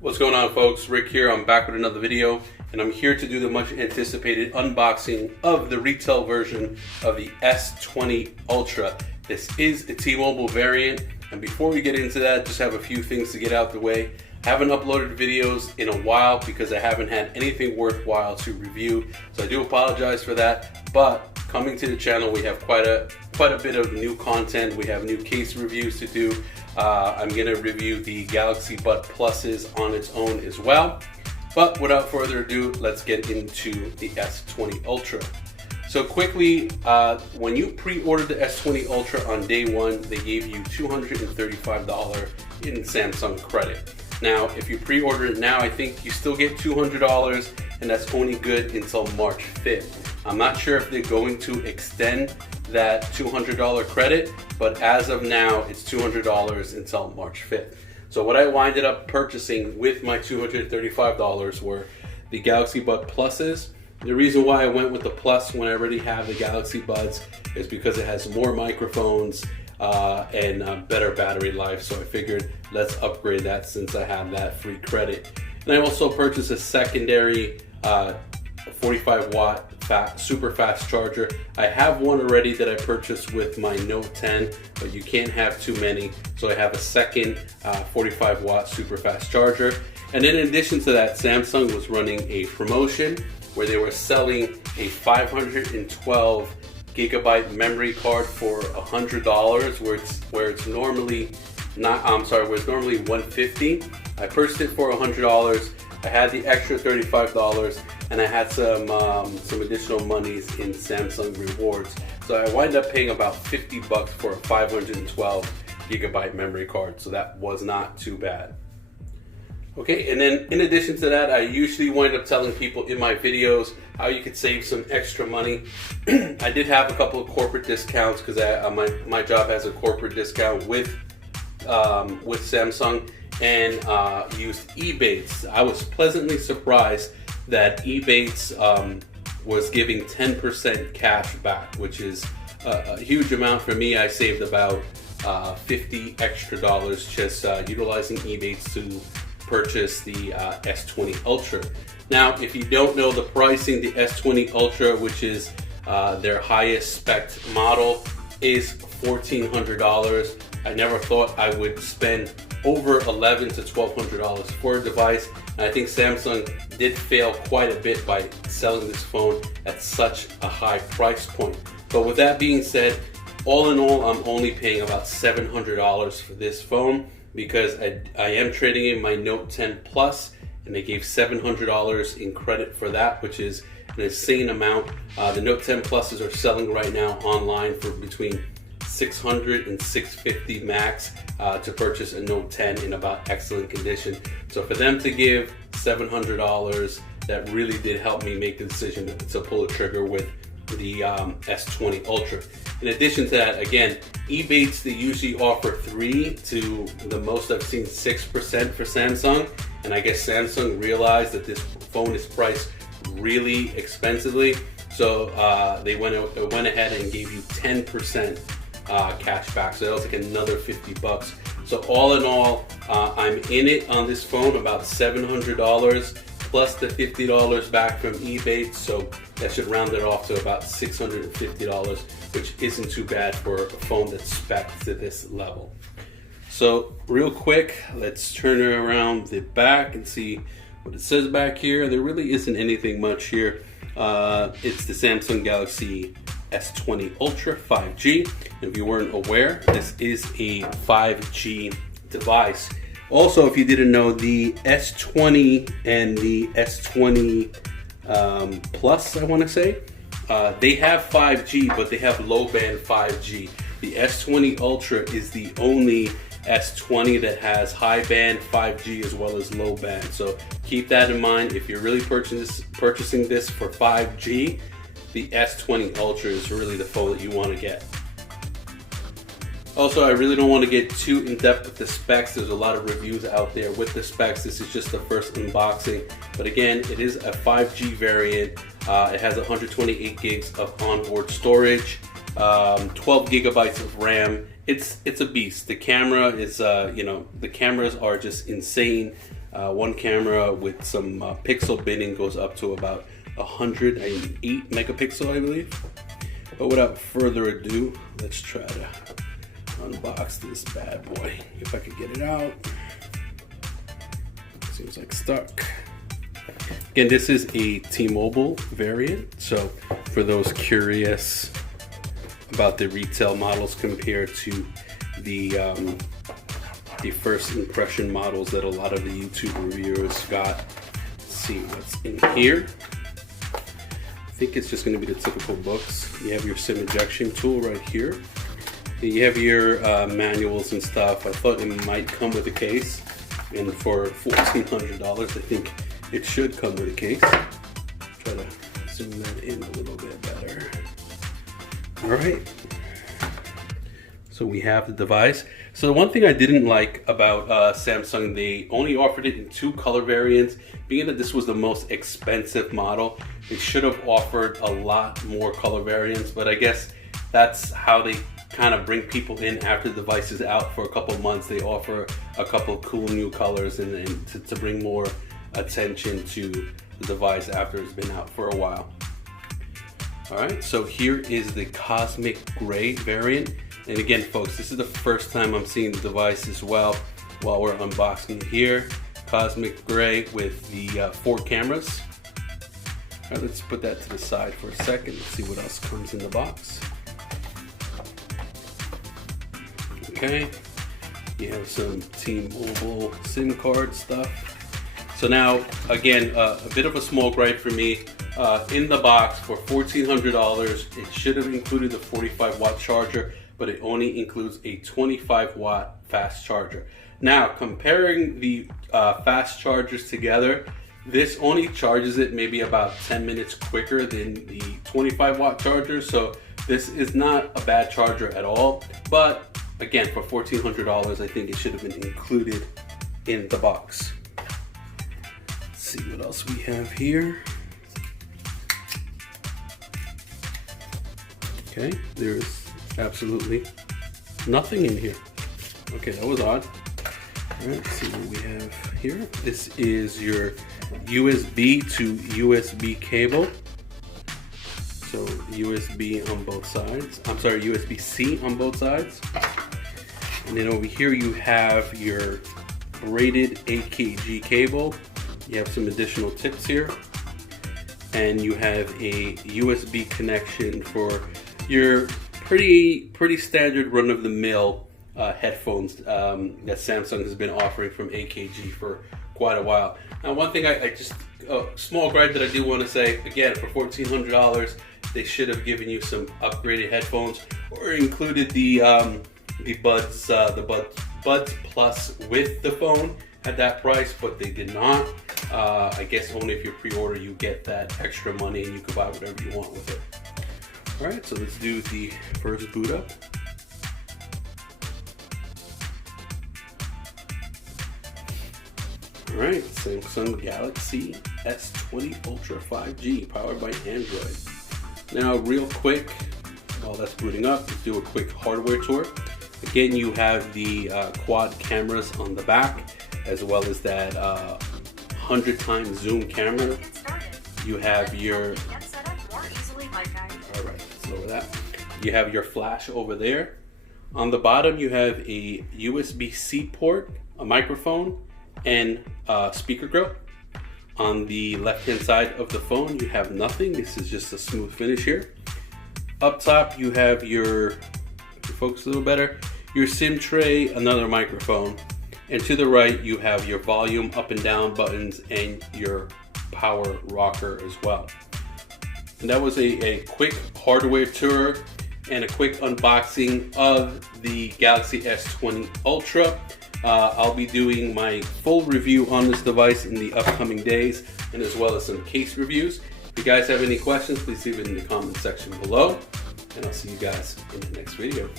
What's going on, folks? Rick here. I'm back with another video, and I'm here to do the much anticipated unboxing of the retail version of the S20 Ultra. This is a T-Mobile variant, and before we get into that, just have a few things to get out the way. I haven't uploaded videos in a while because I haven't had anything worthwhile to review, so I do apologize for that. But coming to the channel, we have quite a bit of new content. We have new case reviews to do. I'm going to review the Galaxy Buds Pluses on its own as well. But without further ado, let's get into the S20 Ultra. So quickly, when you pre-ordered the S20 Ultra on day one, they gave you $235 in Samsung credit. Now, if you pre-order it now, I think you still get $200, and that's only good until March 5th. I'm not sure if they're going to extend that $200 credit, but as of now, it's $200 until March 5th. So what I winded up purchasing with my $235 were the Galaxy Buds Pluses. The reason why I went with the Plus when I already have the Galaxy Buds is because it has more microphones and better battery life. So I figured let's upgrade that since I have that free credit. And I also purchased a secondary 45 watt super fast charger. I have one already that I purchased with my Note 10, but you can't have too many. So I have a second 45 watt super fast charger. And in addition to that, Samsung was running a promotion where they were selling a 512 gigabyte memory card for $100, where it's normally $150. I purchased it for $100. I had the extra $35, and I had some additional monies in Samsung rewards. So I wound up paying about $50 for a 512 gigabyte memory card. So that was not too bad. Okay, and then in addition to that, I usually wind up telling people in my videos how you could save some extra money. I did have a couple of corporate discounts because my job has a corporate discount with Samsung, and used Ebates. I was pleasantly surprised that Ebates was giving 10% cash back, which is a huge amount for me. I saved about $50 extra just utilizing Ebates to purchase the S20 Ultra. Now, if you don't know the pricing, the S20 Ultra, which is their highest spec model, is $1,400. I never thought I would spend over $1,100 to $1,200 for a device, and I think Samsung did fail quite a bit by selling this phone at such a high price point. But with that being said, all in all, I'm only paying about $700 for this phone because I am trading in my Note 10 Plus, and they gave $700 in credit for that, which is an insane amount. The Note 10 Pluses are selling right now online for between $600 and $650 max to purchase a Note 10 in about excellent condition. So for them to give $700, that really did help me make the decision to pull the trigger with the S20 Ultra. In addition to that, again, Ebates, they usually offer 3 to the most I've seen 6% for Samsung, and I guess Samsung realized that this phone is priced really expensively, so they went ahead and gave you 10% cash back, so that was like another $50. So all in all, I'm in it on this phone about $700 plus the $50 back from Ebates, so that should round it off to about $650, which isn't too bad for a phone that's spec'd to this level. So real quick, let's turn it around the back and see what it says back here. There really isn't anything much here. It's the Samsung Galaxy S20 Ultra 5G. If you weren't aware, this is a 5G device. Also, if you didn't know, the S20 and the S20 Plus, I want to say, they have 5G, but they have low band 5G. The S20 Ultra is the only S20 that has high band 5G as well as low band. So keep that in mind. If you're really purchasing this for 5G, the S20 Ultra is really the phone that you want to get. Also, I really don't want to get too in-depth with the specs. There's a lot of reviews out there with the specs. This is just the first unboxing. But again, it is a 5G variant. It has 128 gigs of onboard storage. 12 gigabytes of RAM. It's a beast. The camera is, the cameras are just insane. One camera with some pixel binning goes up to about 108 megapixel, I believe. But without further ado, let's try to unbox this bad boy. If I could get it out. Seems like stuck. Again, this is a T-Mobile variant. So for those curious about the retail models compared to the first impression models that a lot of the YouTube reviewers got, let's see what's in here. I think it's just going to be the typical books. You have your SIM ejection tool right here. You have your manuals and stuff. I thought it might come with a case, and for $1,400, I think it should come with a case. Try to zoom that in a little bit better. All right. So we have the device. So the one thing I didn't like about Samsung, they only offered it in 2 color variants. Being that this was the most expensive model, they should have offered a lot more color variants, but I guess that's how they kind of bring people in after the device is out for a couple months. They offer a couple cool new colors and to bring more attention to the device after it's been out for a while. All right, so here is the Cosmic Gray variant. And again, folks, this is the first time I'm seeing the device as well while we're unboxing it here. Cosmic Gray with the 4 cameras. All right, let's put that to the side for a second and see what else comes in the box. Okay, you have some T-Mobile SIM card stuff. So now, again, a bit of a small gripe for me. In the box for $1,400, it should have included the 45-watt charger, but it only includes a 25-watt fast charger. Now, comparing the fast chargers together, this only charges it maybe about 10 minutes quicker than the 25-watt charger. So this is not a bad charger at all. But again, for $1,400, I think it should have been included in the box. Let's see what else we have here. Okay, there's absolutely nothing in here. Okay, that was odd. All right, let's see what we have here. This is your USB to USB cable. So USB on both sides. I'm sorry, USB-C on both sides. And then over here you have your braided AKG cable. You have some additional tips here. And you have a USB connection for your pretty standard run-of-the-mill headphones that Samsung has been offering from AKG for quite a while. Now, one thing a small gripe that I do want to say, again, for $1,400, they should have given you some upgraded headphones or included the Buds Plus with the phone at that price, but they did not. I guess only if you pre-order you get that extra money and you can buy whatever you want with it. All right, so let's do the first boot up. All right, Samsung Galaxy S20 Ultra 5G powered by Android. Now, real quick, while that's booting up, let's do a quick hardware tour. Again, you have the quad cameras on the back, as well as that 100 times zoom camera. You have your that. You have your flash over there. On the bottom, you have a USB-C port, a microphone, and a speaker grill. On the left-hand side of the phone, you have nothing. This is just a smooth finish here. Up top, you have your, focus a little better, your SIM tray, another microphone. And to the right, you have your volume up and down buttons and your power rocker as well. And that was a quick hardware tour and a quick unboxing of the Galaxy S20 Ultra. I'll be doing my full review on this device in the upcoming days, and as well as some case reviews. If you guys have any questions, please leave it in the comment section below, and I'll see you guys in the next video.